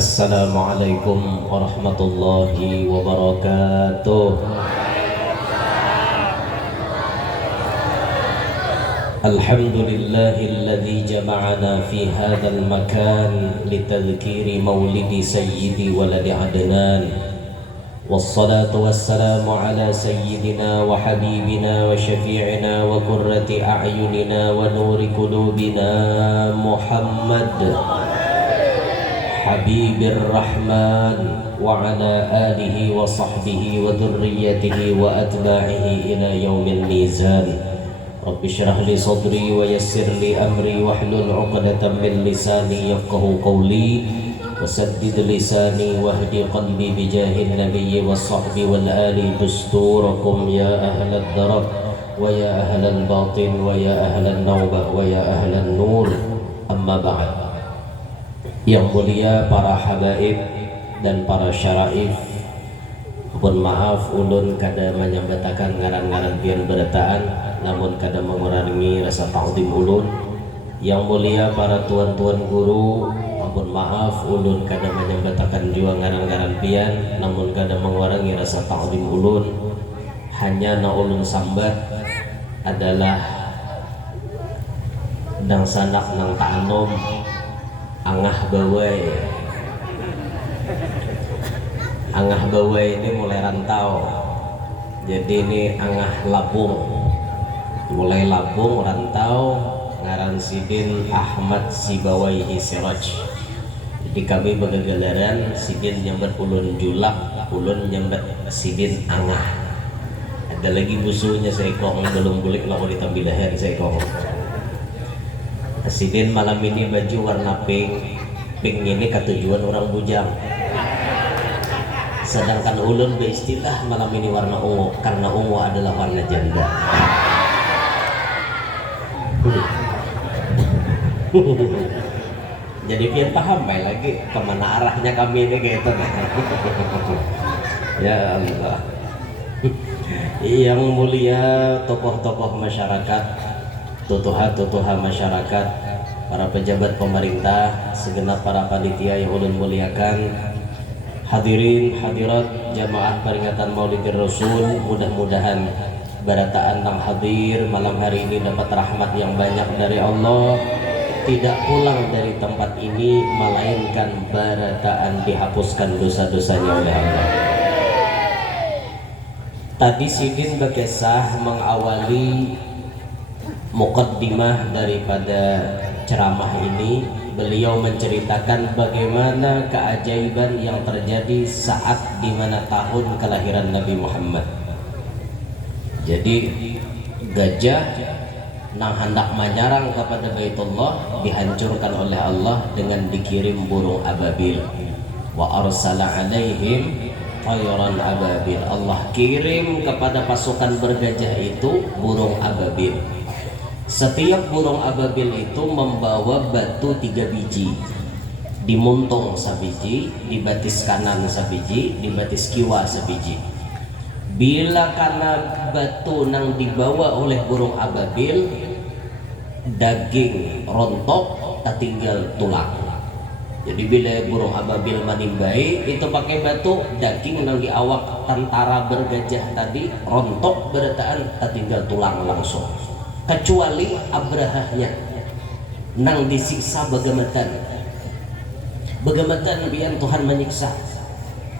Assalamualaikum warahmatullahi wabarakatuh. Alhamdulillahilladzi jama'ana fi hadzal makan litadhkiri maulidi sayyidi waladi Adnan. Wassalatu wassalamu ala sayyidina wa habibina wa syafi'ina wa qurrati a'yunina wa nuri qulubina Muhammad Habibir Rahman wa ala alihi wa sahbihi wa dhurriyyatihi wa atba'ihi ila yaumil mizan. Rabbi shrah li sadri wa yassir li amri wahlul 'uqdatam min lisani yafqahu qawli wasaddid lisani wahdi qalbi bijahil nabiyyi was sahbi wal ali dusturakum ya ahlad darab wa ya ahlal batin wa ya ahlan nawbah wa ya ahlan nur. Amma ba'd. Yang mulia para habaib dan para syaraif, pun maaf ulun kada menyambatakan ngaran-ngaran pian beretaan, namun kada mengurangi rasa ta'zim ulun. Yang mulia para tuan-tuan guru, pun maaf ulun kada menyambatakan juga ngaran-ngaran pian, namun kada mengurangi rasa ta'zim ulun. Hanya na ulun sambat adalah dang sanak nang ta'anom angah bawai. Angah bawai ini mulai rantau, jadi ini angah labung, mulai labung rantau ngaran Sidin Ahmad Sibawaihi Siraj. Jadi kami bergegalaran Sidin nyambat ulun julak, ulun nyambat Sidin angah. Ada lagi busunya seekong belum bulik lah ditambil leher seekong. Sidin malam ini baju warna pink. Pink ini ketujuan orang bujang. Sedangkan ulun beristilah malam ini warna ungu, karena ungu adalah warna janda. Jadi pian paham baik lagi kemana arahnya kami ini gitu. Ya Allah. Yang mulia tokoh-tokoh masyarakat, tutuha masyarakat, para pejabat pemerintah, segenap para panitia yang ulun muliakan, hadirin hadirat jamaah peringatan Maulidir Rasul, mudah-mudahan barataan yang hadir malam hari ini dapat rahmat yang banyak dari Allah, tidak pulang dari tempat ini melainkan barataan dihapuskan dosa-dosanya oleh Allah. Tadi Sidin berkisah mengawali muqaddimah daripada ceramah ini. Beliau menceritakan bagaimana keajaiban yang terjadi saat dimana tahun kelahiran Nabi Muhammad. Jadi gajah nang hendak menyerang kepada Baitullah dihancurkan oleh Allah dengan dikirim burung ababil. Wa arsala alaihim tayran ababil. Allah kirim kepada pasukan bergajah itu burung ababil. Setiap burung ababil itu membawa batu 3 biji, di muntung sabiji, di batis kanan sabiji, di batis kiwa sabiji. Bila karena batu nang dibawa oleh burung ababil, daging rontok tak tinggal tulang. Jadi bila burung ababil menimbai itu pakai batu, daging nang di awak tentara bergajah tadi rontok berataan tak tinggal tulang langsung. Kecuali Abrahahnya nang disiksa begematan biar Tuhan menyiksa.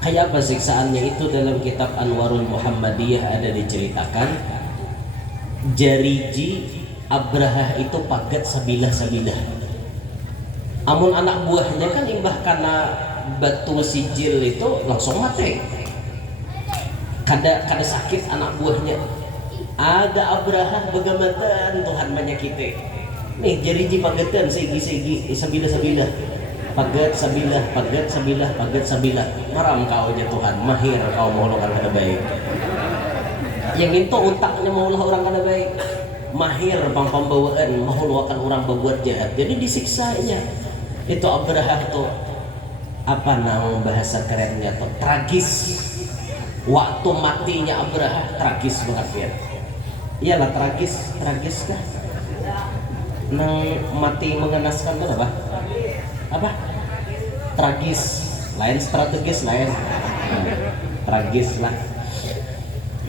Kayak apa siksaannya itu dalam kitab Anwarul Muhammadiyah ada diceritakan. Jariji Abrahah itu pagat sabilah. Amun anak buahnya kan imbah karena batu sijil itu langsung mati. Kada sakit anak buahnya. Ada Abrahah begamatan Tuhan menyakiti. Nih jariji pagatan segi sabilah. Pagat sabilah. Maram kau aja Tuhan, mahir kau maulokan kada baik. Yang itu utaknya maulah orang kada baik. Mahir pembawaan maulokan orang berbuat jahat. Jadi disiksanya. Itu Abrahah tuh apa nang bahasa kerennya tuh tragis. Waktu matinya Abrahah tragis banget ya. Iyalah tragis kah? Nang mati mengenaskan kan apa? Tragis. lain strategis lain tragis lah.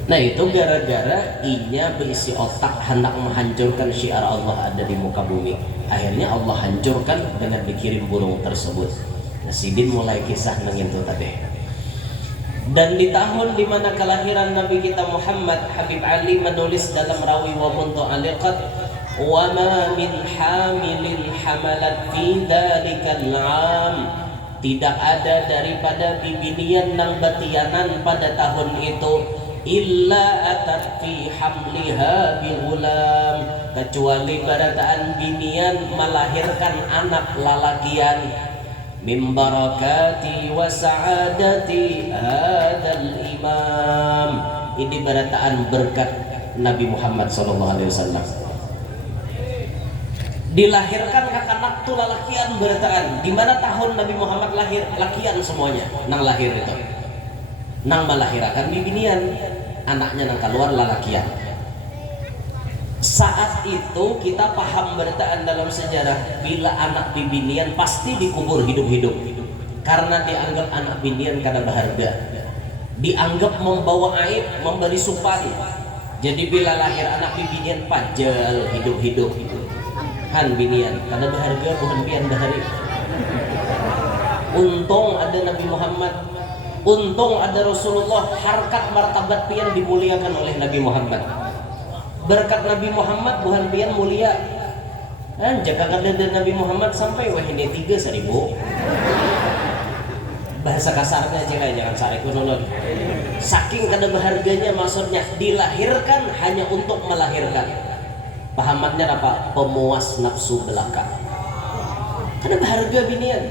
Nah itu gara-gara inya berisi otak hendak menghancurkan syiar Allah ada di muka bumi. Akhirnya Allah hancurkan dengan dikirim burung tersebut. Nah Sidin mulai kisah nang itu tadi. Dan di tahun dimana kelahiran Nabi kita Muhammad, Habib Ali menulis dalam Rawi wa Mundu Aliqat, wa ma min hamilin hamalat fi dhalikal 'am. Tidak ada daripada bibinian nang batianan pada tahun itu illa atat fi hamliha bigulam, kecuali barataan binian melahirkan anak lalakian min barakati wa sa'adati hadzal imam. Ini barataan berkat Nabi Muhammad sallallahu alaihi wasallam. Dilahirkan anak tu lalakian barataan. Di mana tahun Nabi Muhammad lahir lakian semuanya nang lahir itu. Nang melahirkan bibinian, anaknya nang keluar lalakian. Saat itu kita paham beritaan dalam sejarah bila anak bibinian pasti dikubur hidup-hidup karena dianggap anak bibinian karena berharga, dianggap membawa aib, memberi supan. Jadi bila lahir anak bibinian pajal hidup-hidup han binian karena berharga bukan pian bahari. Untung ada Nabi Muhammad, untung ada Rasulullah, harkat martabat pian dimuliakan oleh Nabi Muhammad. Berkat Nabi Muhammad bukan pian mulia. Jaga kada Nabi Muhammad sampai wah ini 3.000. Bahasa kasarnya aja lah, jangan sarik nolong. Saking kada berharganya, maksudnya dilahirkan hanya untuk melahirkan. Pahamannya apa? Pemuas nafsu belaka. Karena berharga binian.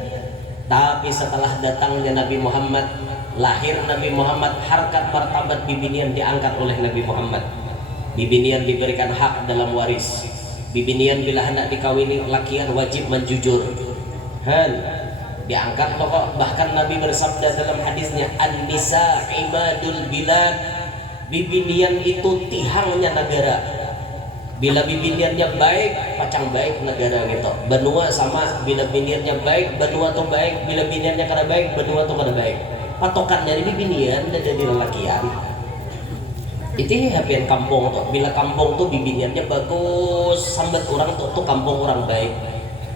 Tapi setelah datangnya Nabi Muhammad, lahir Nabi Muhammad, harkat martabat bibinian diangkat oleh Nabi Muhammad. Bibinian diberikan hak dalam waris. Bibinian bila hendak dikawini lakian wajib menjujur. Diangkat pokok. Bahkan Nabi bersabda dalam hadisnya, an-nisa imadul bilad. Bibinian itu tihangnya negara. Bila bibiniannya baik, pacang baik negara gitu. Benua sama, bila bibiniannya baik, benua tuh baik. Bila bibiniannya kada baik, benua tuh kada baik. Patokan dari bibinian dan dari lelakian. Itu hapian kampung tuh. Bila kampung tuh bibiniannya bagus, sambat orang tuh kampung orang baik.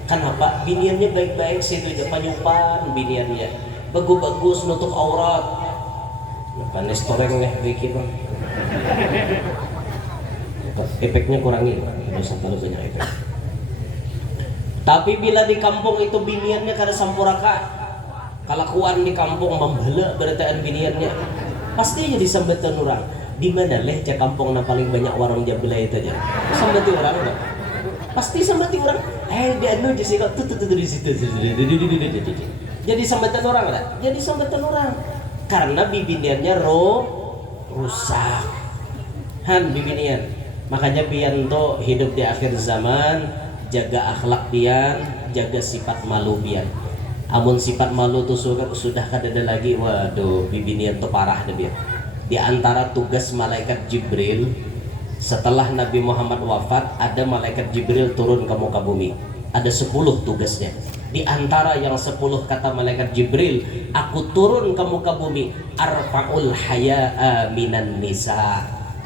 Kenapa? Biniannya baik-baik, situ aja panyupan biniannya. Bagus-bagus, nutup aurat. Panis toreng nih, bikin bang. Efeknya kurangi, dosa terlalu banyak efek. Tapi bila di kampung itu biniannya kada sampuraka, kelakuan di kampung membela berataan biniannya, pasti jadi sambatan orang. Di mana leh cak kampung na paling banyak warung jabila itu aja, sambati orang enggak? Pasti sambati orang. Dia anu jadi kok tuh di situ. Jadi sambatan orang enggak? Jadi sambatan orang. Karena bibiniannya rusak. Bibinian. Makanya pian tuh hidup di akhir zaman, jaga akhlak pian, jaga sifat malu pian. Amun sifat malu tuh sudah kada ada lagi, waduh bibinian tuh parah deh pian. Di antara tugas malaikat Jibril setelah Nabi Muhammad wafat, ada malaikat Jibril turun ke muka bumi. Ada 10 tugasnya. Di antara yang 10 kata malaikat Jibril, aku turun ke muka bumi, arfa'ul haya'a minan nisa.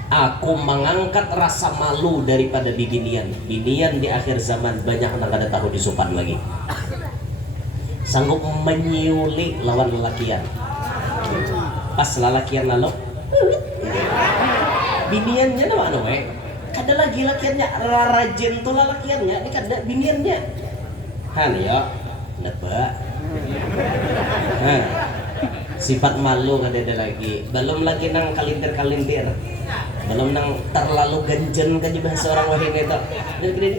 Aku mengangkat rasa malu daripada bibinian. Binian di akhir zaman banyak yang kada tahu disupan lagi. Sanggup menyiuli lawan lelakian. Pas lelakian lalu, biniannya nama anu kada lagi lakiannya, rajin tuh lelakiannya, ini kada biniannya. Ya, nebak. Sifat malu kada ada lagi. Belum lagi nang kalintir-kalintir. Belum nang terlalu ganjen kan bahasa orang wahid itu. Dan gini.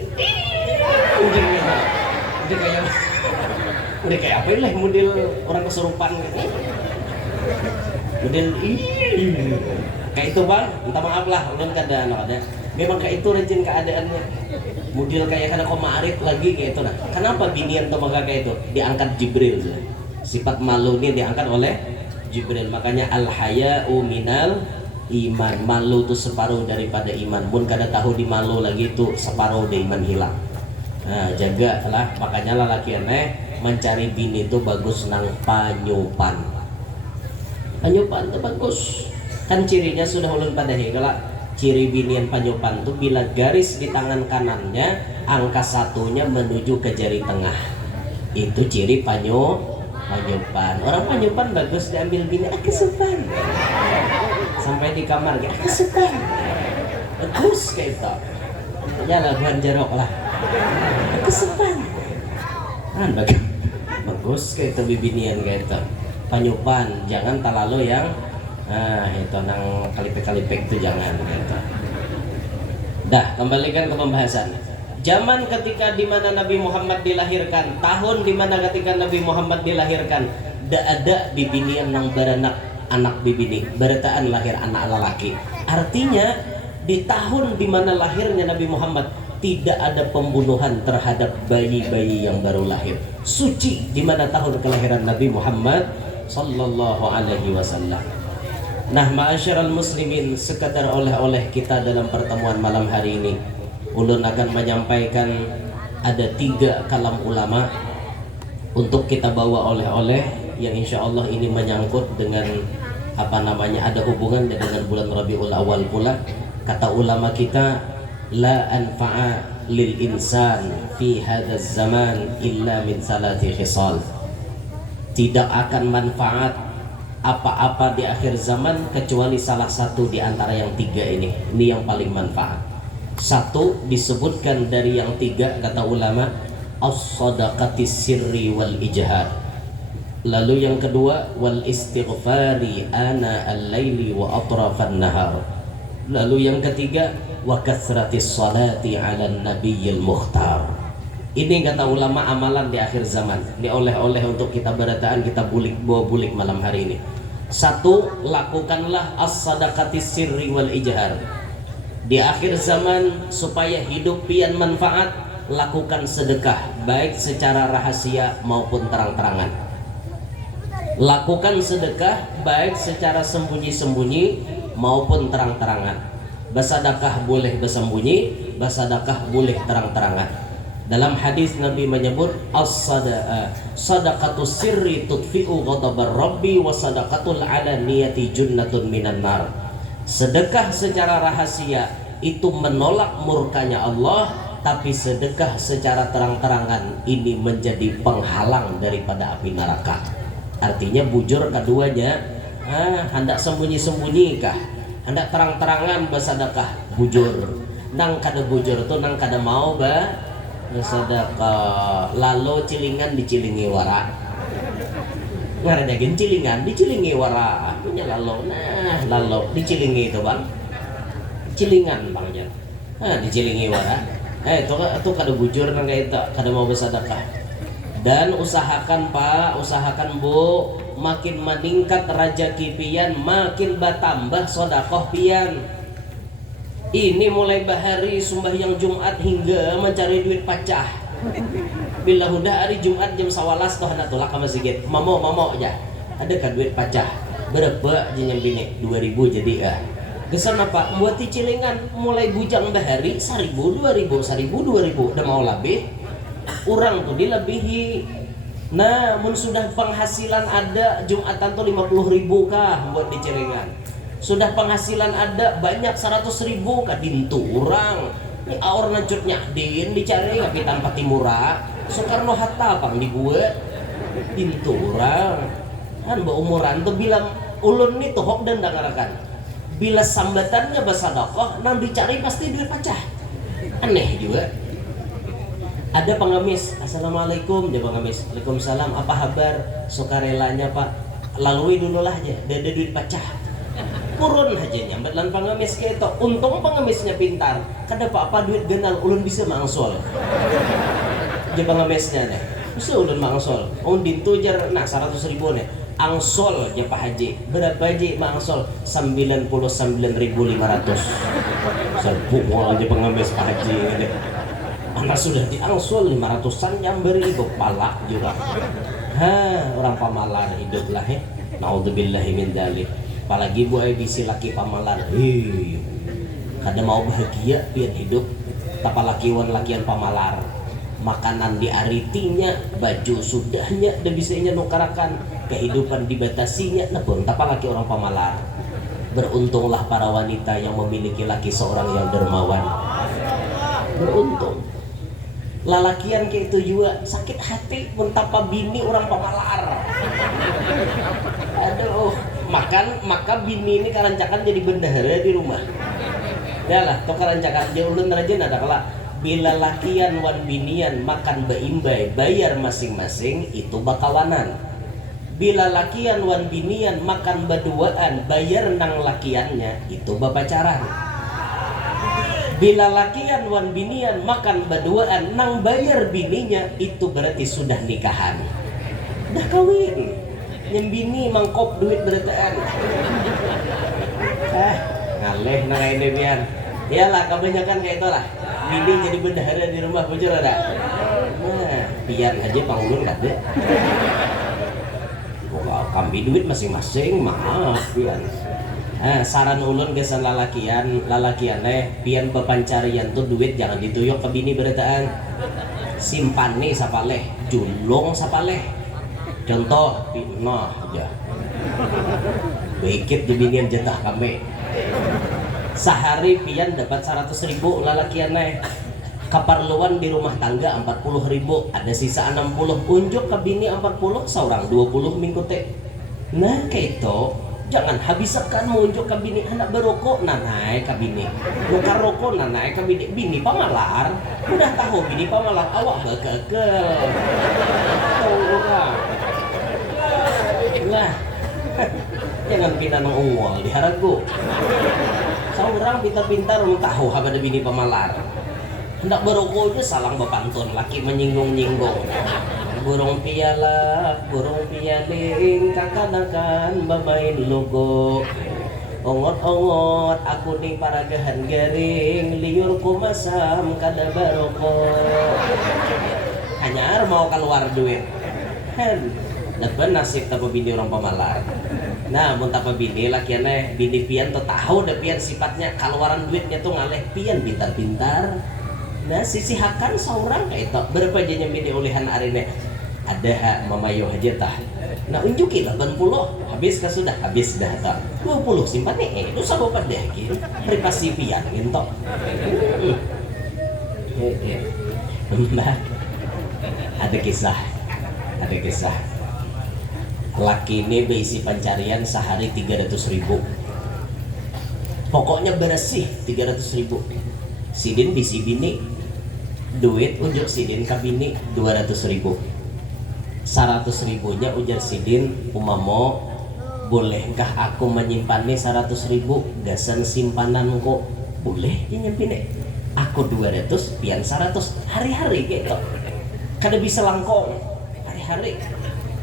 Udah kayak apa lah model orang kesurupan gitu. Model kayak itu bang, minta maaf lah, ulun kada ada. Memang kayak itu rajin keadaannya. Model kayak kada komarit lagi kayak itu nah. Kenapa binian tuh maka kayak itu? Diangkat Jibril. Sifat malu ini diangkat oleh Jibril. Makanya al-haya'u minal iman. Malu itu separuh daripada iman. Pun kada tahu di malu lagi itu separuh dari iman hilang. Nah, jagalah. Makanya lelaki mencari bini itu bagus nang panyupan. Panyupan itu bagus. Kan cirinya sudah ulun pada kalau ciri binian panyupan itu bila garis di tangan kanannya angka satunya menuju ke jari tengah. Itu ciri panyupan. Orang panyupan bagus diambil bini, kesupan. Sampai di kamar, kesupan. Bagus kayak itu. Ya laguan jerok lah. Kesupan. Kan bagus kayak itu bibinian kayak itu. Panyupan, jangan terlalu yang itu nang kalipek-kalipek itu jangan gitu. Dah, kembalikan ke pembahasan. Zaman ketika di mana Nabi Muhammad dilahirkan, tahun di mana ketika Nabi Muhammad dilahirkan, tidak ada bibinian nang beranak anak bibini, berataan lahir anak lelaki. Artinya di tahun di mana lahirnya Nabi Muhammad tidak ada pembunuhan terhadap bayi-bayi yang baru lahir. Suci di mana tahun kelahiran Nabi Muhammad sallallahu alaihi wasallam. Nah, ma'asyiral muslimin, sekadar oleh-oleh kita dalam pertemuan malam hari ini, ulun akan menyampaikan ada 3 kalam ulama untuk kita bawa oleh-oleh yang insya Allah ini menyangkut dengan ada hubungan dengan bulan Rabiul Awal pula. Kata ulama kita, la anfa'a lil insan fi hadzal zaman illa min salati khisal. Tidak akan manfaat apa-apa di akhir zaman kecuali salah satu di antara yang 3 ini. Ini yang paling manfaat. 1 disebutkan dari yang 3 kata ulama, as-sadaqatis sirri wal ijhar. Lalu yang kedua, wal istighfari ana al-laili wa atrafan nahar. Lalu yang ketiga, wa kathratis salati ala nabiyil mukhtar. Ini kata ulama amalan di akhir zaman. Ini oleh-oleh untuk kita berataan, kita bawa bulik malam hari ini. 1, lakukanlah as-sadaqatis sirri wal ijhar. Di akhir zaman supaya hidup pian manfaat, lakukan sedekah baik secara rahasia maupun terang-terangan. Lakukan sedekah baik secara sembunyi-sembunyi maupun terang-terangan. Bersedekah boleh bersembunyi, bersedekah boleh terang-terangan. Dalam hadis Nabi menyebut as-sadaqatus sirri tudfi'u ghadabar rabbi wa sadaqatul alaniyati junnatun minan nar. Sedekah secara rahasia itu menolak murkanya Allah, tapi sedekah secara terang-terangan ini menjadi penghalang daripada api neraka. Artinya bujur keduanya, hendak sembunyi-sembunyi kah? Hendak terang-terangan bersedekah, bujur. Nang kada bujur tu nang kada mau sedekah. Lalu cilingan dicilingi wara, ngaredagin cilingan dicilingi wara, punya lalu dicilingi itu bang, cilingan bang ya, dicilingi wara, itu kada bujur nang kayak itu, kada mau bersedekah. Dan usahakan pak, usahakan bu, makin meningkat rezeki pian, makin bertambah sedekah pian. Ini mulai bahari sembahyang Jumat hingga mencari duit pacah. Bila udah hari Jumat jam 11 toh hendak tolak ke masjid. Mamo aja. Adakah duit pacah? Berapa jenjang bini? 2000 jadi Gesan apa? Buat cilingan mulai bujang bahari 1000, 2000, 2000 udah mau lebih. Orang tuh dilebihi. Nah, mun sudah penghasilan ada Jumatan tuh 50.000 kah buat di cilingan. Sudah penghasilan ada banyak 100.000 kah dintu orang. Ini aur nancutnya din dicari tapi tanpa timura. Soekarno Hatta pang dibuat dintu orang. Kan umuran tuh bilang ulun nih tuh hok dan dangarakan. Bila sambatannya bersedekah, nang dicari pasti duit pacah. Aneh juga. Ada pengemis, assalamualaikum, dia pengemis, waalaikumsalam, apa kabar, sukarelanya pak, lalui dulu lah aja, ada duit pacah. Purun aja nyambat lan pengemis kayak itu. Untung pengemisnya pintar. Kada apa-apa duit genal ulun bisa mangsul. Dia pengemisnya nih. Bisa ulun mangsul. Dintu jar nah 100.000 nih. Angsol ya Pak Haji. Berapa Haji mangsul? 99.500. Serbu mau aja pengemis Pak Haji ini. Anak sudah diangsul 500-an yang beri kepala juga. Orang pamalan hidup lah ya. Naudzubillahi min dzalik. Apalagi bu bisi laki pamalan, kada mau bahagia pian hidup, tapi lakian pamalar, makanan diaritinya, baju sudahnya, dan bisanya nukarakan, kehidupan dibatasinya. Nah pun tapa laki orang pamalar. Beruntunglah para wanita yang memiliki laki seorang yang dermawan. Beruntung. Lalakian kayak itu juga sakit hati pun tapa bini orang pamalar. Aduh, maka bini ini karancakan jadi bendahara di rumah. Ya lah, to karancakan jauh rajin ada kala bila lakian wan binian makan beimbai bayar masing-masing itu bakawanan. Bila lakian wan binian makan berduaan bayar nang lakiannya itu bapacaran. Bila lakian wan binian makan berduaan nang bayar bininya itu berarti sudah nikahan. Dah kawin. Nyembini mangkop duit berataan. Ngaleh nang ini biar. Iyalah kebanyakan kayak itulah. Bini jadi bendahara di rumah bujur ada. Nah, biar aja panggulun kata. Kami duit masing-masing maaf pian. Saran ulun kesan lalakian pian bepancarian tuh duit jangan dituyuk ke bini berataan. Simpan nih sapaleh, julung sapaleh. Contoh, nah aja. Baikit di binian jatah kami. Sehari pian dapat 100.000 lalakian keperluan di rumah tangga 40.000, ada sisa 60, unjuk ke bini 40, seorang 20 minggu teh. Nah kayak itu jangan habiskan menunjuk ke bini anak berokok nanai ke bini bukan rokok nanai ke bini pamalar udah tahu bini pamalar awak bekekel nah jangan pindah nang ungwal di haragu seorang pintar-pintar tahu apa ada bini pamalar hendak berokok aja salang bepantun laki menyinggung-nyinggung burung pialing kakanakan bamain logo ongot-ongot aku ning paragahan garing liur kumasam kada baroko hanyar mau keluar duit depan nasib tapa bini orang pamalar nah mun tapa bini lakiannya bini pian tuh tahu deh pian sifatnya keluaran duitnya tuh ngaleh pian pintar-pintar nah sisihakan seorang kayak itu berapa aja bini olehan arene ada hak mamayo aja tah nah unjuki 80 habis kan sudah habis dah tak 20 simpan nih itu sama pada gitu privasi pian gitu mbak ada kisah laki ini berisi pencarian sehari 300.000 pokoknya bersih 300.000 sidin bisi bini duit unjuk sidin ke bini 200.000 100.000-nya ujar sidin umamo bolehkah aku menyimpannya 100.000 gasan simpananku boleh nyimpannya aku 200 pian 100 hari-hari gitu kada bisa langkong hari-hari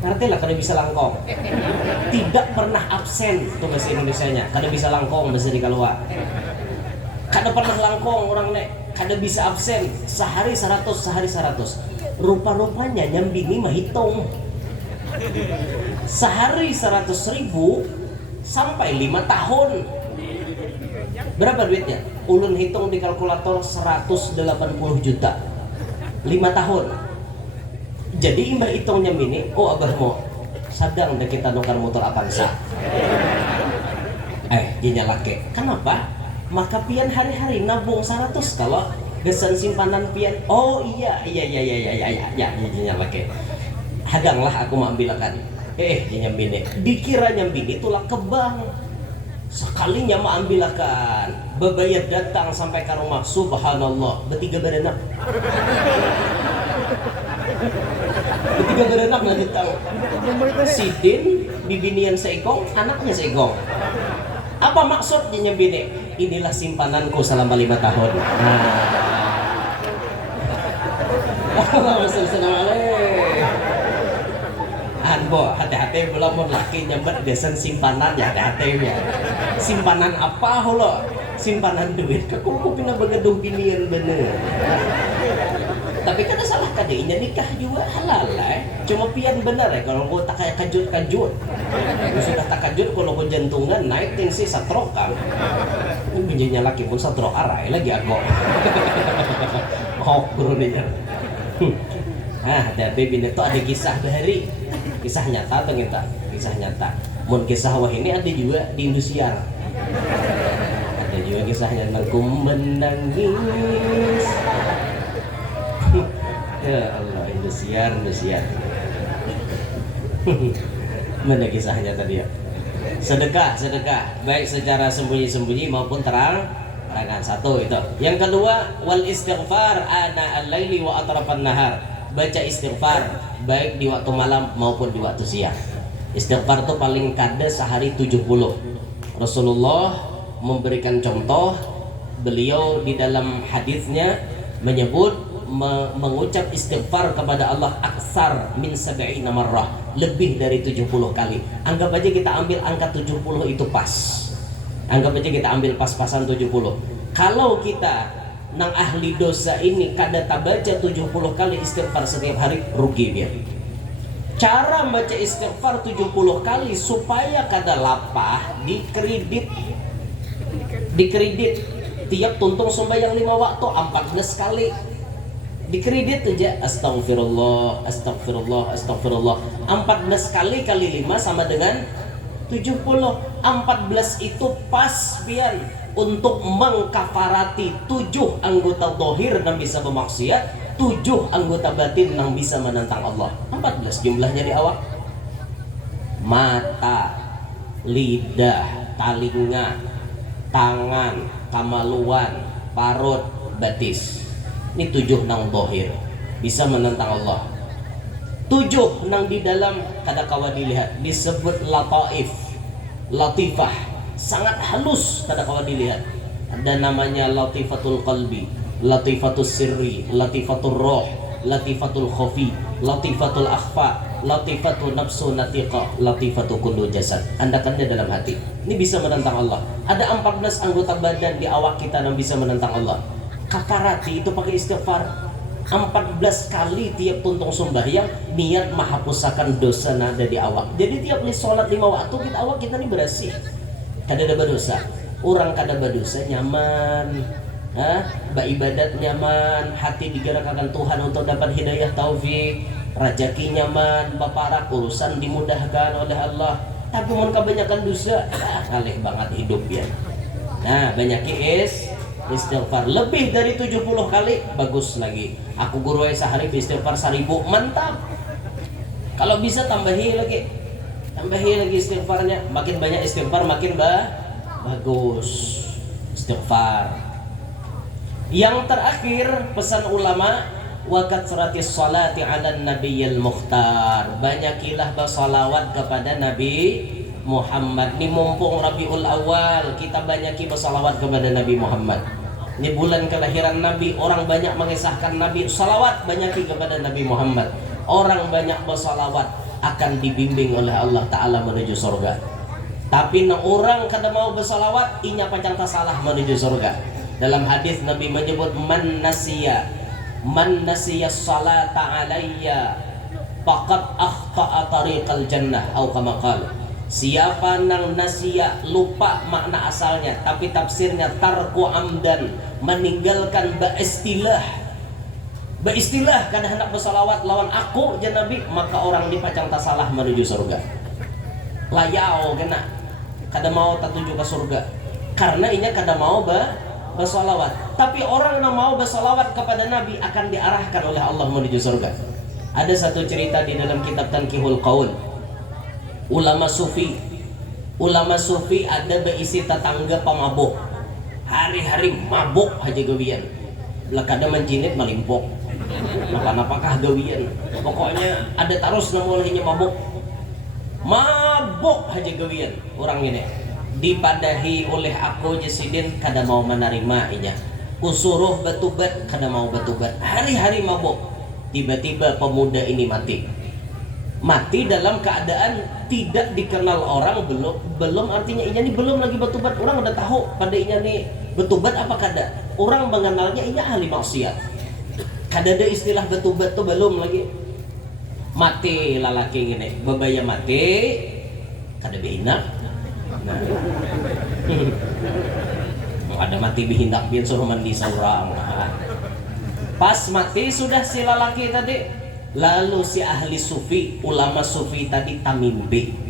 ngerti lah kada bisa langkong tidak pernah absen itu bahasa Indonesianya kada bisa langkong bahasa di keluar kada pernah langkong orang nek kada bisa absen sehari 100 rupa-rupanya nyambini mah hitung sehari 100.000 sampai 5 tahun berapa duitnya? Ulun hitung di kalkulator 180 juta 5 tahun jadi imbah hitung nyambini oh abah mau sadang dah kita nukar motor Avanza dinyalake kenapa? Maka pian hari-hari nabung 100 kalau gesan simpanan pian oh iya nyalake hadanglah aku mau ambilkan nyambini dikira nyambini itulah ke bank sekalinya mau ambilkan bebayar datang sampai ke rumah subhanallah bertiga berenak nanti tahu sidin bibinian seikong anaknya seikong apa maksudnya nyambini inilah simpananku selama 5 tahun Anbo, hati-hati belum mau laki nyambet desain simpanan ya hati-hati ya. Simpanan apa lo? Simpanan duit. Kok pindah begeduh ginian bener. Tapi kan salah kadainya nikah juga halal cuma pian bener kalau gua tak kayak kajut. Sudah tak kajut kalau gua jantungan naik tensi satrok kan. Ini bunyinya laki pun satrok arai lagi aku. Bro nih. Hati-hati bini itu ada kisah dari kisah nyata atau kita kisah nyata. Mun kisah wah ini ada juga di Indosiar. Ada juga kisahnya tentang ku menangis. Ya Allah, Indosiar. Mana kisahnya tadi ya? Sedekah, baik secara sembunyi-sembunyi maupun terangan. Satu itu. Yang kedua, wal istighfar ana al-laili wa atrafan nahar. Baca istighfar baik di waktu malam maupun di waktu siang. Istighfar itu paling kada sehari 70. Rasulullah memberikan contoh, beliau di dalam hadisnya menyebut mengucap istighfar kepada Allah aksar min sab'ina marrah, lebih dari 70 kali. Anggap aja kita ambil angka 70 itu pas. Anggap aja kita ambil pas-pasan 70. Kalau kita nang ahli dosa ini kada baca 70 kali istighfar setiap hari, rugi dia. Cara baca istighfar 70 kali supaya kada lapah, dikredit tiap tuntung sembahyang 5 waktu 14 kali. Dikredit aja astagfirullah 14 kali 5 sama dengan 70. 14 itu pas pian untuk mengkafarati 7 anggota dohir yang bisa bermaksiat, 7 anggota batin yang bisa menentang Allah. 14 jumlahnya di awal. Mata, lidah, talinga, tangan, kamaluan, parut, batis. Ini 7 nang dohir bisa menentang Allah. 7 nang di dalam kada kawa dilihat disebut latifah, sangat halus kada kawa dilihat. Ada namanya latifatul qalbi, latifatul sirri, latifatul roh, latifatul khafi, latifatul akhfa, latifatul nafsu natiqa, latifatul kullu jasad. Anda-anda dalam hati. Ini bisa menentang Allah. Ada 14 anggota badan di awak kita yang bisa menentang Allah. Kafarati itu pakai istighfar 14 kali tiap tuntung sembahyang, niat menghapusakan dosa nada di awak. Jadi tiap sholat 5 waktu kita awak kita ini bersih, kada ada berdosa. Orang kada berdosa nyaman, beribadat nyaman, hati digerakkan Tuhan untuk dapat hidayah taufik, rezeki nyaman, baparak urusan dimudahkan oleh Allah. Tapi mun kebanyakan dosa, ngalih banget hidup ya. Nah, banyak istighfar lebih dari 70 kali, bagus lagi. Aku guru sehari istighfar 1000, mantap. Kalau bisa tambahi lagi istighfarnya. Makin banyak istighfar makin bagus istighfar. Yang terakhir pesan ulama, wa katsratis sholati 'alan nabiyil mukhtar. Banyakilah bersalawat kepada Nabi Muhammad. Ini mumpung Rabiul Awal, kita banyaki bersalawat kepada Nabi Muhammad. Ini bulan kelahiran Nabi, orang banyak mengisahkan Nabi. Salawat banyaki kepada Nabi Muhammad. Orang banyak bersalawat akan dibimbing oleh Allah Ta'ala menuju surga. Tapi orang kada mau bersalawat, inya pancang tak salah menuju surga. Dalam hadis Nabi menyebut man nasiya salata alayya faqad akhta'a tariqal jannah atau kama qala. Siapa nang nasiya, lupa makna asalnya tapi tafsirnya tarku amdan, meninggalkan beristilah kada hendak bersalawat lawan aku jan Nabi, maka orang ini pacang tak salah menuju surga. Layau kena kada mau tertuju ke surga karena ini kada mau bersalawat. Tapi orang yang mau bersalawat kepada Nabi akan diarahkan oleh Allah menuju surga. Ada satu cerita di dalam kitab Tanqihul Qaul. Ulama sufi ada berisi tetangga pemabuk, hari-hari mabuk aja gawian, belakada menjinit malimpok, apakah gawian, pokoknya ada terus namanya mabuk aja gawian. Orang ini dipadahi oleh aku Jasidin kada mau menerimainnya, usuruh batubat kada mau batubat, hari-hari mabuk. Tiba-tiba pemuda ini mati dalam keadaan tidak dikenal orang, belum artinya ini belum lagi betubat. Orang udah tahu pada ini betubat apa kada, orang mengenalnya ini ahli maksiat. Kada ada istilah betubat tuh belum lagi. Mati lalaki ini bebaya mati kada bihinak. Nah ada mati bihinak biar suruh mandi seorang. Pas mati sudah si lalaki tadi, lalu si ahli sufi, ulama sufi tadi tamimpi.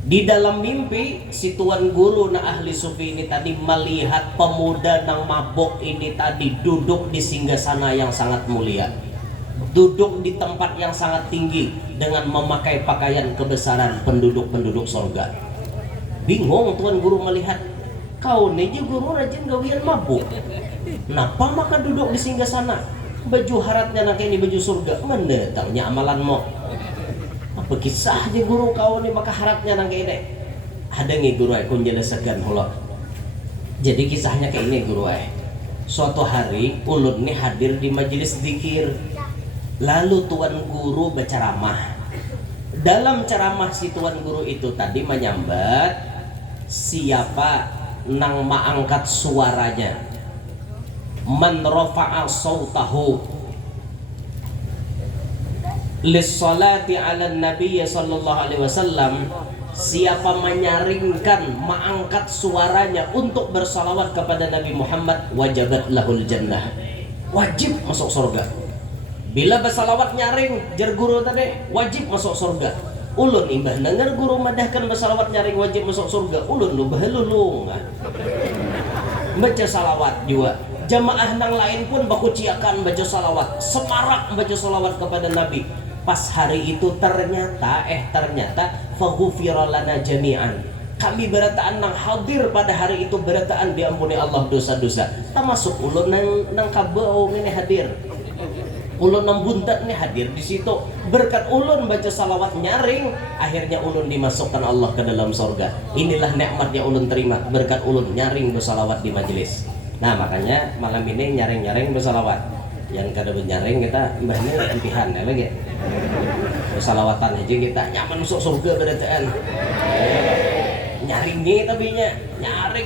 Di dalam mimpi si tuan guru na ahli sufi ini tadi melihat pemuda nang mabok ini tadi duduk di singgasana yang sangat mulia, duduk di tempat yang sangat tinggi dengan memakai pakaian kebesaran penduduk-penduduk sorga. Bingung tuan guru melihat, kau nih guru rajin gawian mabuk, kenapa maka duduk di singgasana? Baju haratnya nak ini baju surga, mana taunya amalanmu? Apa kisah je guru kau ni maka harapnya nang ini? Ada ngi guru ai kun jelasakan hula. Jadi kisahnya kayak ini guru ai. Suatu hari ulun ni hadir di majelis zikir. Lalu tuan guru berceramah. Dalam ceramah si tuan guru itu tadi menyambat siapa nang mengangkat suaranya, man rafa'a sautahu lissalati ala nabi sallallahu alaihi wasallam, siapa menyaringkan mengangkat suaranya untuk bersalawat kepada Nabi Muhammad, wajabat lahul jannah, wajib masuk surga. Bila bersalawat nyaring jar guru tadi wajib masuk surga. Ulun imbah dengar guru madahkan bersalawat nyaring wajib masuk surga, ulun lu bahelulung baca salawat juga. Jamaah nang lain pun baku ciakan baca salawat, semarak baca salawat kepada Nabi. Pas hari itu ternyata faghufira lana jami'an, kami berataan nang hadir pada hari itu berataan diampuni Allah dosa-dosa, termasuk ulun nang kabau ini hadir, ulun nang buntat ini hadir di situ. Berkat ulun baca salawat nyaring, akhirnya ulun dimasukkan Allah ke dalam surga. Inilah nikmat yang ulun terima berkat ulun nyaring bersalawat di majelis. Nah makanya malam ini nyaring-nyaring bersalawat. Yang kada bernyaring kita mbahnya impihan ya lagi. Bersalawatan aja kita nyaman masuk surga berataan. Nyaringi tapi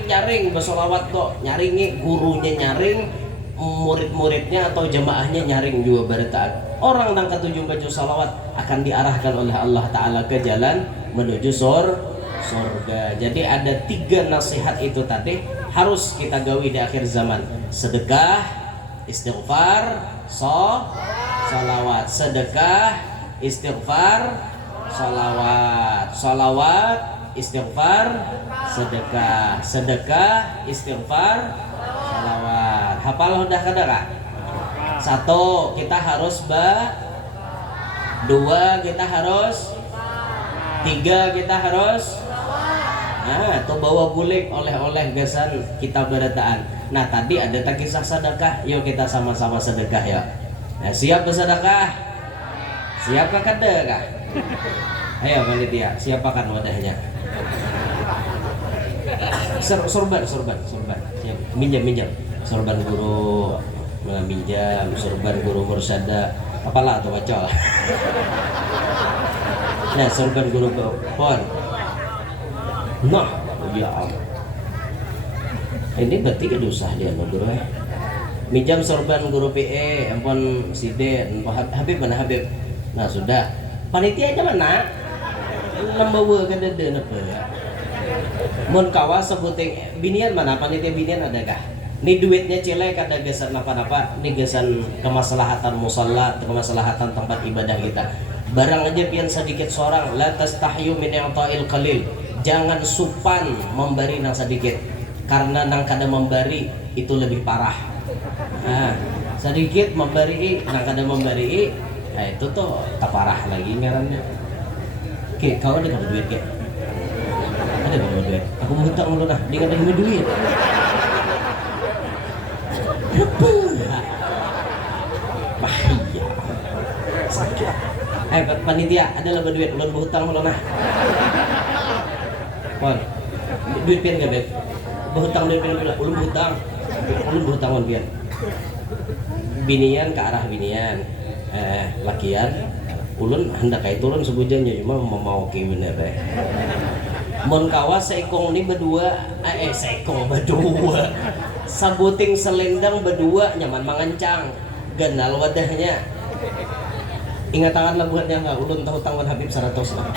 nyaring bersalawat kok. Nyaringi gurunya nyaring, murid-muridnya atau jamaahnya nyaring juga berataan. Orang yang ketujuh baca salawat akan diarahkan oleh Allah Ta'ala ke jalan menuju surga. Jadi ada 3 nasihat itu tadi harus kita gawi di akhir zaman: sedekah, istighfar, salawat. Sedekah, istighfar, salawat, istighfar, sedekah, istighfar, salawat. Hafal udah kada kak? 1 kita harus 2 kita harus, 3 kita harus. Nah, tuh bawa bulik oleh-oleh gasan kita berataan. Nah, tadi ada kisah sedekah. Yuk kita sama-sama sedekah ya. Nah, siap bersedekah? Siap kada kah? Ayo panitia, siapakan wadahnya. Sorban. Siap. Minjam. Sorban guru minjam, sorban guru mursada. Apalah tuh bacol. Nah, sorban guru pon. Nah, ya Allah. Ini berarti kedusah dia guru ya. Minjam sorban guru PE, ampun Siden, Habib mana Habib. Nah sudah, panitia aja mana? Lembawa kada ada apa ya. Mun kawa sebuting binian mana? Panitia binian adakah? Ini duitnya cilek kada gesan apa-apa, ini gesan kemaslahatan musalla, kemaslahatan tempat ibadah kita. Barang aja pian sedikit seorang, la tastahyu min i'ta'il qalil. Jangan supan memberi nang sedikit, karena nang kada memberi itu lebih parah. Nah, sedikit memberi nang kada memberi, nah itu tuh tak parah lagi ngarannya. Oke, kau ada kada duit ke? Ada kada duit? Aku mau hutang dulu nah, dia kada punya duit. Kenapa? Bahaya. Sakit. Panitia, ada lah berduit, ulun berhutang dulu nah. Wan, duit pian gak bet? Berhutang duit pian pula, ulun berhutang wan pian. Binian ke arah binian, lakian, ulun hendak kayak turun sebujannya cuma mau bener deh. Mon kawa seikong ni berdua, seikong berdua, sabuting selendang berdua nyaman mangancang, ganal wadahnya. Ingat tangan lah buatnya nggak, ulun tahu tangan Habib 100 lah.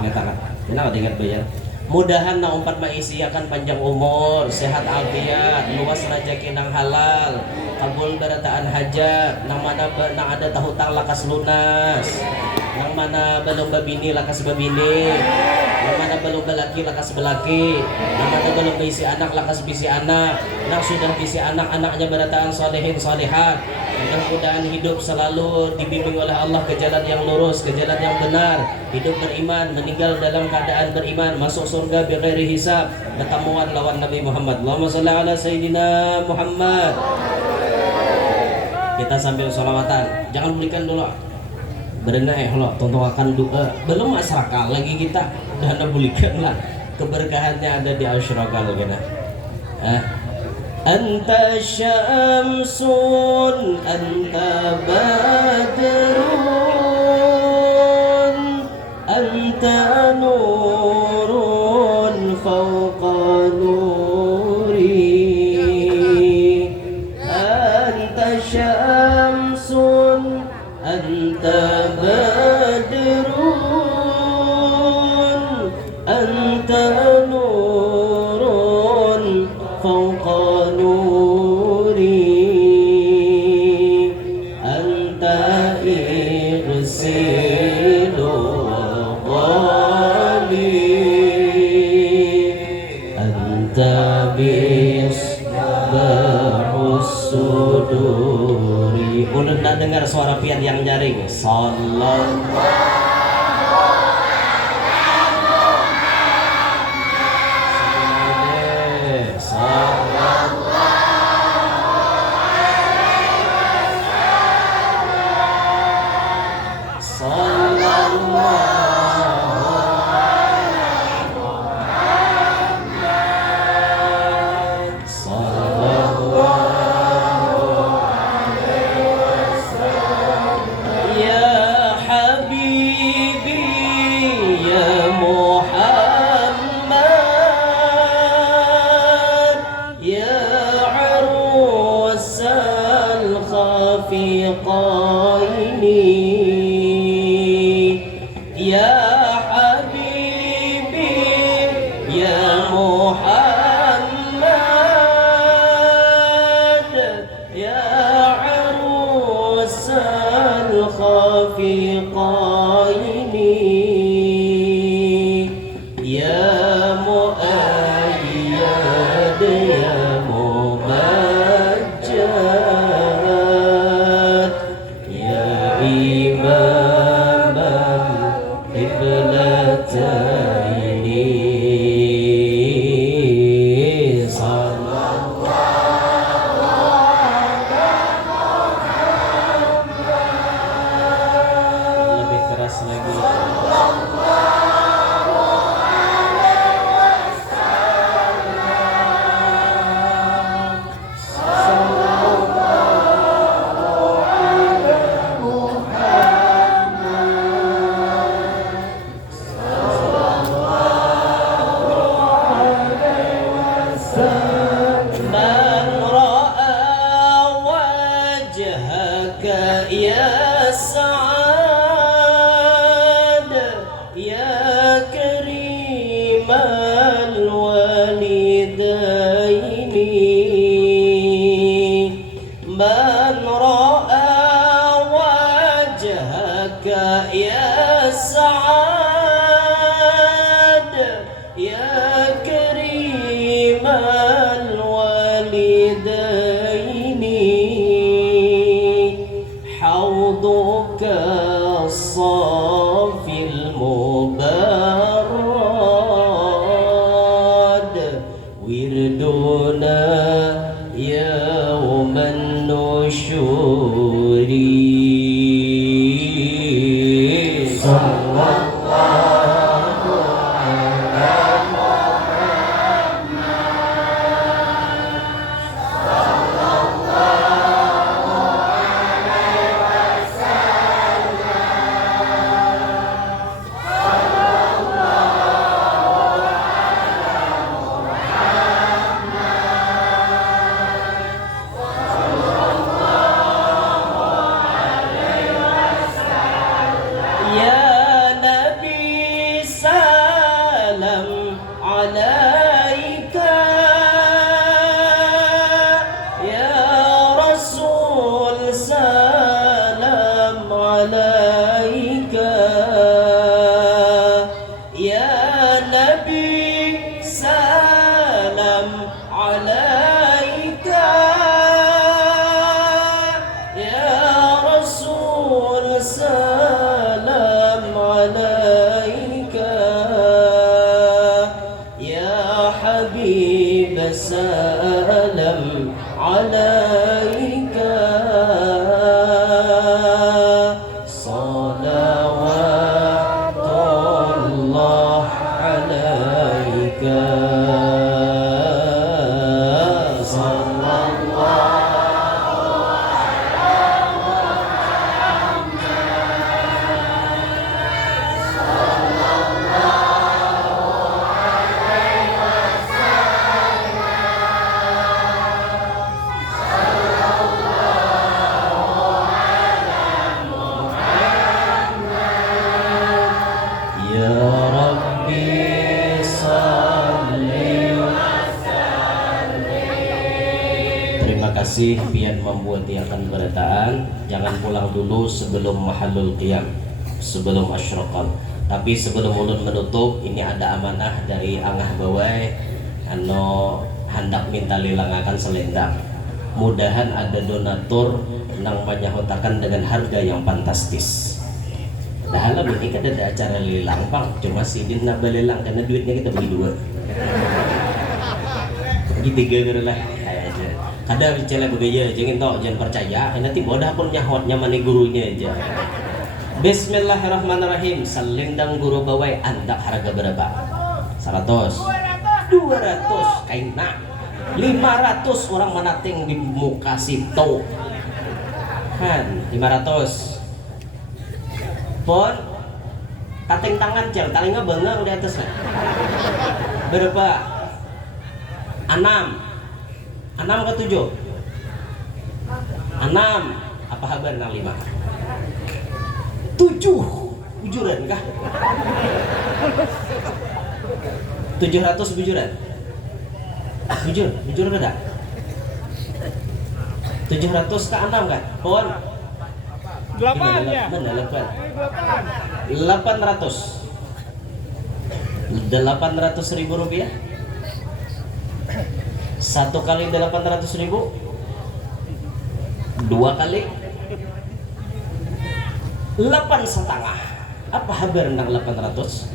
Ingat tangan, kenapa ingat bayar? Mudahan na umpat maisiakan panjang umur, sehat afiat, luas rezeki nang halal, kabul barataan hajat, nang mana nang ada tahutang lakas lunas, nang mana belum babini lakas babini, nang mana belum belaki lakas belaki, nang mana belum bisi anak lakas bisi anak, nang sudah bisi anak anaknya barataan solehin solehat. Mudah-mudahan hidup selalu dibimbing oleh Allah ke jalan yang lurus, ke jalan yang benar, hidup beriman, meninggal dalam keadaan beriman, masuk surga bighairi hisab, ketemuan lawan Nabi Muhammad. Allahumma shalli ala Sayyidina Muhammad. Kita sambil sholawatan, jangan belikan dulu. Berenai Allah, tontonakan doa. Belum masyarakat lagi kita, dana belikan lah. Keberkahannya ada di Asyrakal kena. Anta syamsun, anta badrun, anta nurun fawqa nuri. Anta syamsun, anta badrun, anta nurun fawqa ulun nak dengar suara pian yang nyaring. Sallallahu والسلام عليك صلوات الله عليك صلى Ya Rabbi salli. Terima kasih pian membuat akan berataan. Jangan pulang dulu sebelum mahalul qiyam, sebelum asyraqan. Tapi sebelum ulun menutup, ini ada amanah dari Angah Bawai anu hendak minta lilangakan selendang. Mudahan ada donatur nang menyahotakan dengan harga yang fantastis. Dah lah ini kan ada acara lilang bang, cuma sidin nak belilang karena duitnya kita bagi dua. Bagi tiga gitu lah. Kadang bicara begitu, jangan percaya. Nanti bodoh pun nyahotnya mana gurunya aja. Bismillahirrahmanirrahim. Selendang guru bawai andak harga berapa? 100, 200, kaina 500 orang menating di muka situ. Kan 500. Pon kating tangan cel, talingnya bengang di atas lah. Berapa? 6 ke 7? 6. Apa kabar nang 5? 7 bujuran kah? 700 bujuran? Bujur ada? 700 ke 6 kah? Pon 8 ya? Mana 8? 800 ribu rupiah. 1 kali 800 ribu, 2 kali 8,5. Apa kabar tentang 800?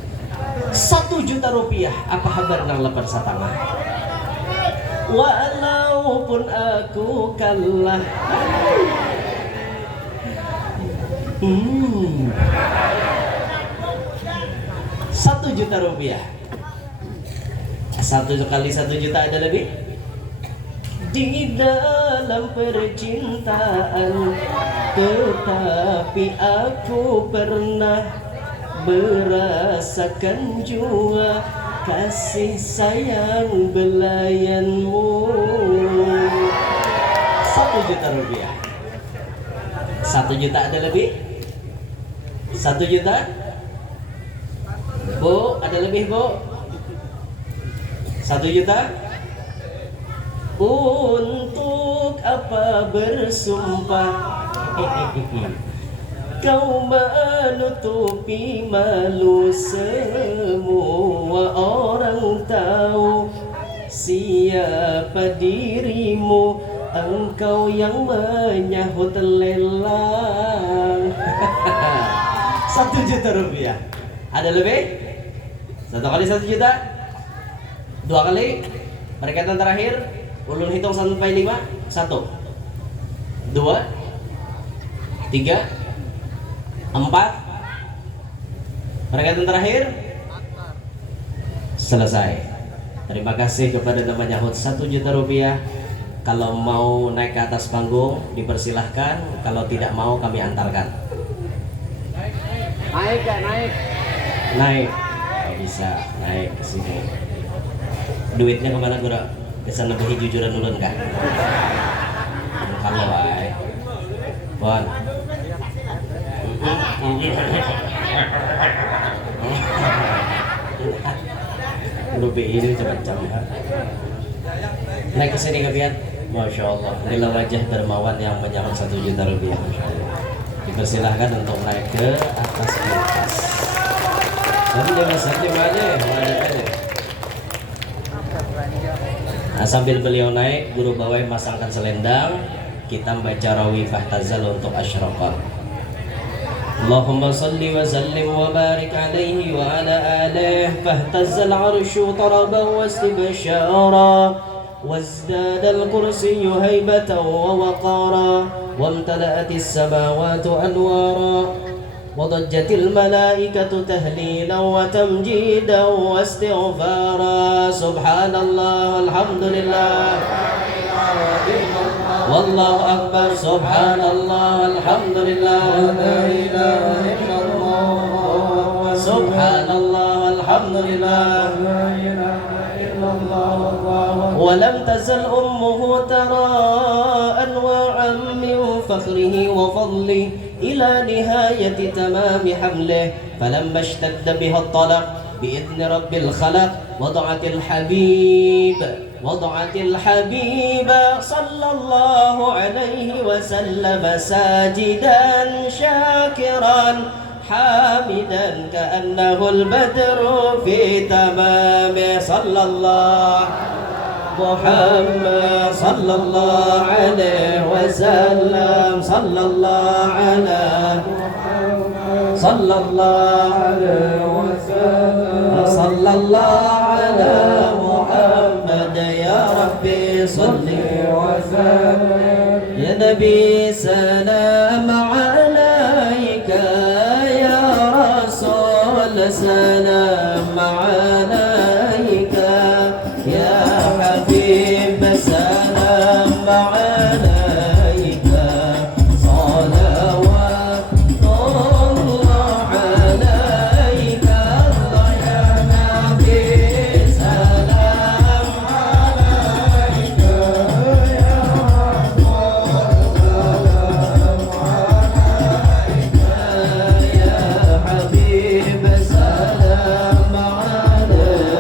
1 juta rupiah. Apa kabar tentang 8,5? Walaupun aku kalah. 1 juta rupiah. 1 kali 1 juta ada lebih. Di dalam percintaan, tetapi aku pernah merasakan jua kasih sayang belayanmu. 1 juta rupiah. 1 juta ada lebih? 1 juta? Bu, ada lebih bu? 1 juta? Untuk apa bersumpah kau menutupi malu, semua orang tahu siapa dirimu, engkau yang menyahut lelang. 1 juta rupiah. Ada lebih? 1 kali 1 juta? 2 kali? Perikatan terakhir ulun hitung sampai 5. 1 2 3 4. Perikatan terakhir selesai. Terima kasih kepada teman nyahut 1 juta rupiah. Kalau mau naik ke atas panggung dipersilahkan, kalau tidak mau kami antarkan. Naik ya, naik. Naik. Oh, bisa naik ke sini. Duitnya kemana guru? Bisa lebih jujuran ulun kah? Kalau ay. Bon. Lebih ini macam-macam. Naik ke sini Kapian. Masya Allah. Inilah wajah dermawan yang menyahut 1 juta rupiah. Dipersilahkan untuk naik ke atas pentas. Saja aja. Nah, sambil beliau naik, guru bawah masangkan selendang, kita membaca rawi fahtazal untuk asyraqah. Allahumma salli wa sallim wa barik alaihi wa ala alihi fahtazal arsyu taraban wa istibsyara وازداد الكرسي هيبة ووقارا وامتلأت السماوات أنوارا وضجت الملائكة تهليلا وتمجيدا واستغفارا سبحان الله الحمد لله والله أكبر سبحان الله الحمد لله لا إله إلا الله سبحان الله الحمد لله لا إله إلا الله ولم تزل أمه ترى أنواعا من فخره وفضله إلى نهاية تمام حمله فلما اشتد بها الطلق بإذن رب الخلق وضعت الحبيب صلى الله عليه وسلم ساجدا شاكرا حامدا كأنه البدر في تمامه صلى الله محمد صلى الله عليه وسلم صلى الله على صلى الله عليه وسلم صلى الله على محمد يا ربي صل وسلم يا نبي سلام عليك يا رسول سلام عليك يا حبيب سلام عليك صلوات الله عليك الله يا نبي سلام عليك يا رسول سلام عليك يا حبيب سلام عليك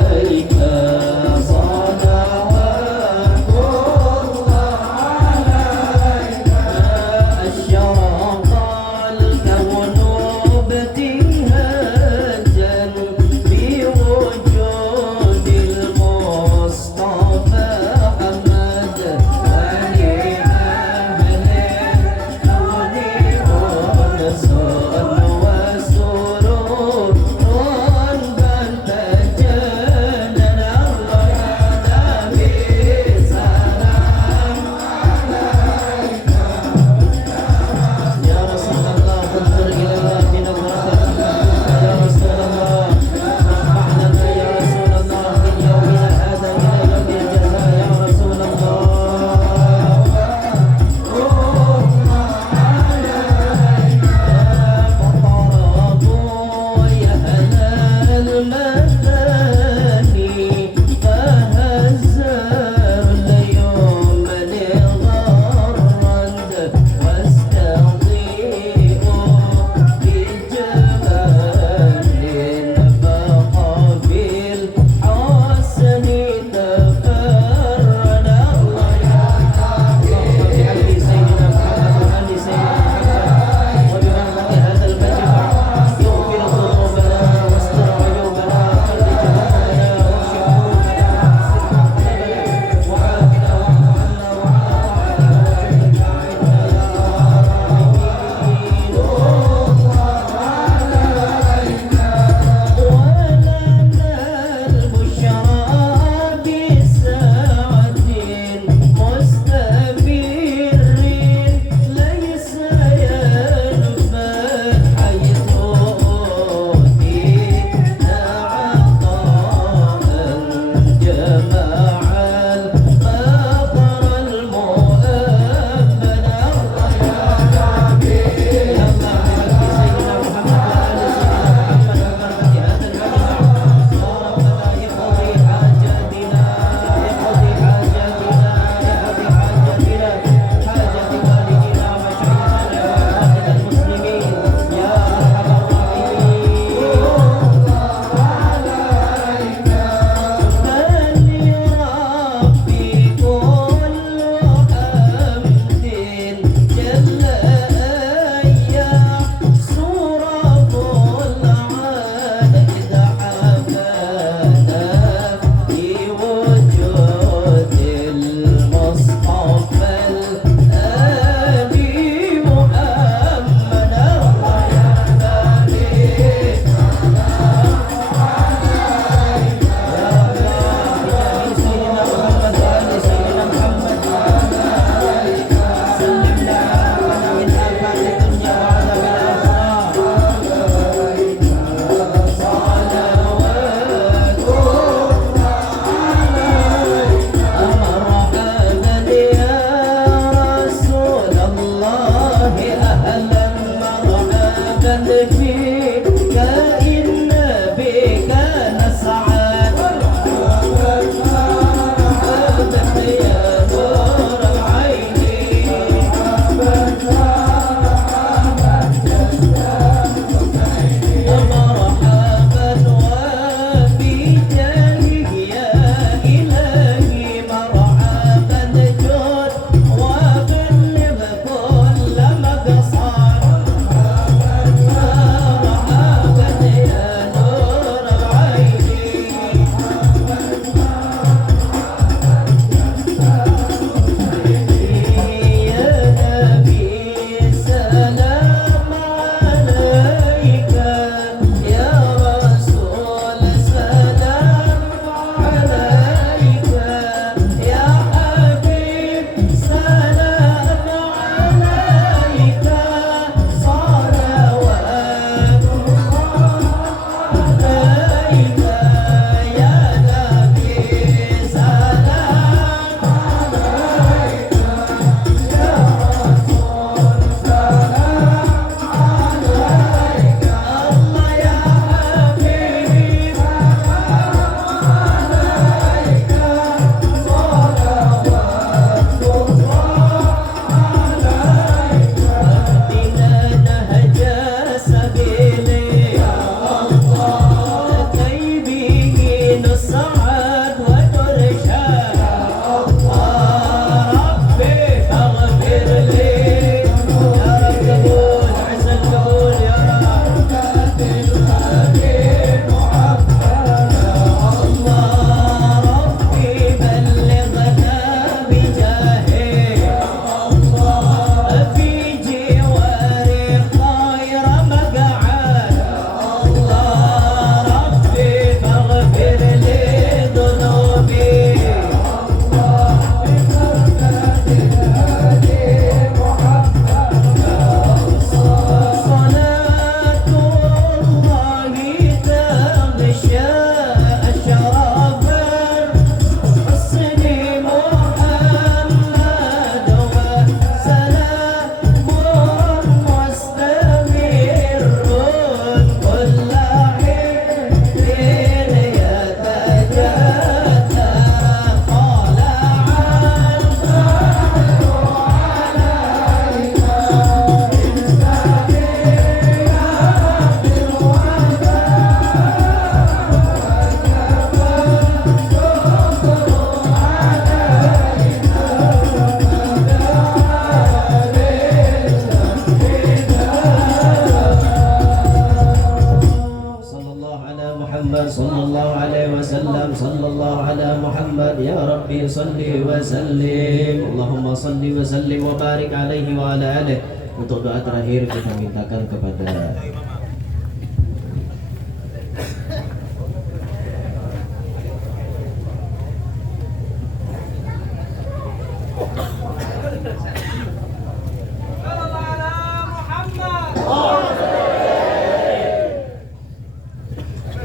وسلم اللهم صل وسلم وبارك عليه وعلى آله. Untuk doa terakhir kita mintakan kepada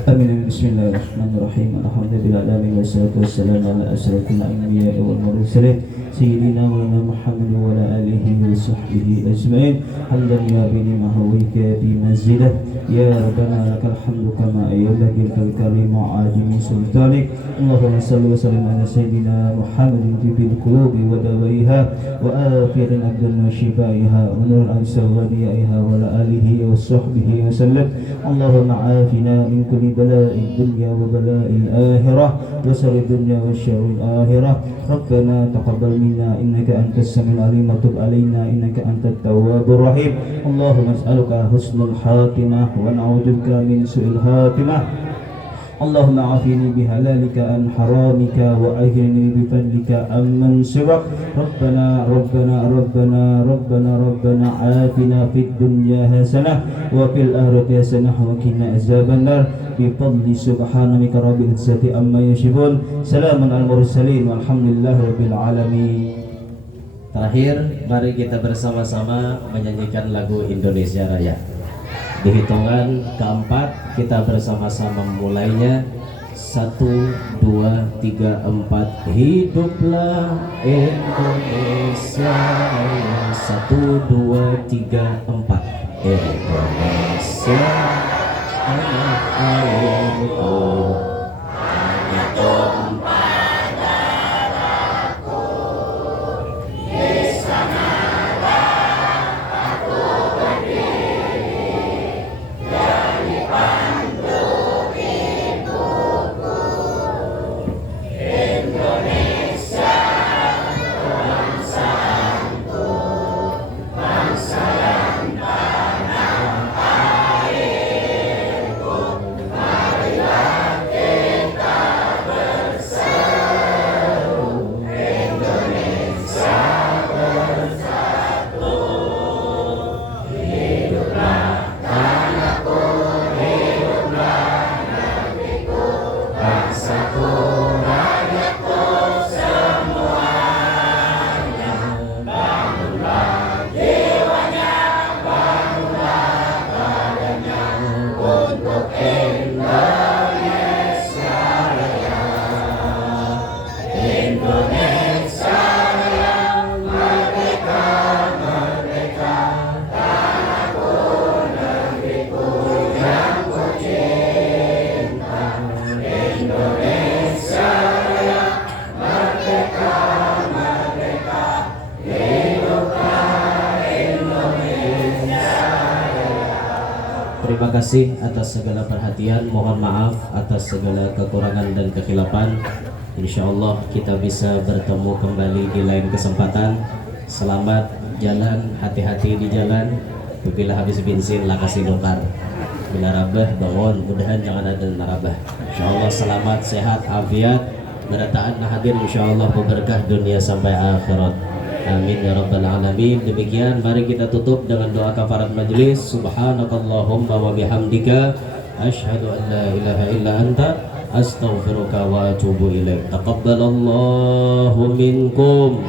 Amin. Bismillahirrahmanirrahim. Alhamdulillahirabbil wassalatu wassalamu ala asyrafil anbiya'i wal mursalin sayyidina wa Muhammad wa ala alihi wa sahbihi ajma'in. Hamdan ya bini mahawika bi manzilah ya rabbana lakal hamdu kama ayyadakil karim wa ajimi sultanik. Allahumma salli wa sallim ala sayyidina Muhammadin tibil qulubi wa dawaiha wa akhirin abdan wa shifaiha wa nur al-sawadiha wa ala alihi wa sahbihi wa sallam. Allahumma afina min kulli بلاء الدنيا وبلاء الآخرة وشر الدنيا وشر الآخرة. ربنا تقبل منا إنك أنت السميع العليم وتب علينا إنك أنت التواب الرحيم. اللهم أسألك حسن الخاتمة ونعوذ بك من سوء الخاتمة. اللهم عافني بحلالك عن حرامك وأجرني بفضلك عمن سواك. ربنا ربنا ربنا ربنا ربنا عافنا في الدنيا حسنة وفي الآخرة حسنة وقنا عذاب النار بفضل سبحانك رب العزة عما يصفون. سلام على المرسلين والحمد لله رب العالمين. terakhir, mari kita bersama-sama menyanyikan lagu Indonesia Raya. Di hitungan keempat kita bersama-sama memulainya. 1, 2, 3, 4. Hiduplah Indonesia Raya. 1, 2, 3, 4. Indonesia tanah airku, tanah tumpah darahku. Di sanalah aku berdiri, jadi panduk hidupku. Indonesia bangsaku, bangsa dan tanah airku. Marilah kita bersatu, Indonesia bersatu. Hiduplah tanahku, hiduplah negeriku, bangsaku, rakyatku semuanya. Bangunlah jiwanya, bangunlah badannya untuk Indonesia Raya. Indonesia Raya, merdeka, merdeka, tanahku, negeriku yang ku cinta. Indonesia Raya, merdeka, merdeka, hiduplah Indonesia Raya. Terima kasih atas segala perhatian. Mohon maaf atas segala kekurangan dan kekhilafan. Insyaallah kita bisa bertemu kembali di lain kesempatan. Selamat jalan, hati-hati di jalan. Bila habis bensin lah kasih dokter. Bila rabah bangun, mudahan jangan ada narabah. Insyaallah selamat, sehat, afiat. Berataan hadir insyaallah berkah dunia sampai akhirat. Amin ya rabbal alamin. Demikian mari kita tutup dengan doa kafarat majelis. Subhanakallahumma wa bihamdika asyhadu an la ilaha illa anta astaghfiruka wa atubu ilaik. Taqabbalallahu minkum.